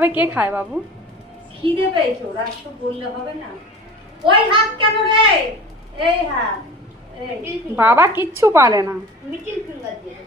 এভাবে কে খায় বাবু? খিদে পেয়েছো, রাষ্ট্র বললে হবে না। ওই হাত কেন রে? এই হাত। বাবা কিচ্ছু পারে না। মিডিল ফিঙ্গার দিয়ে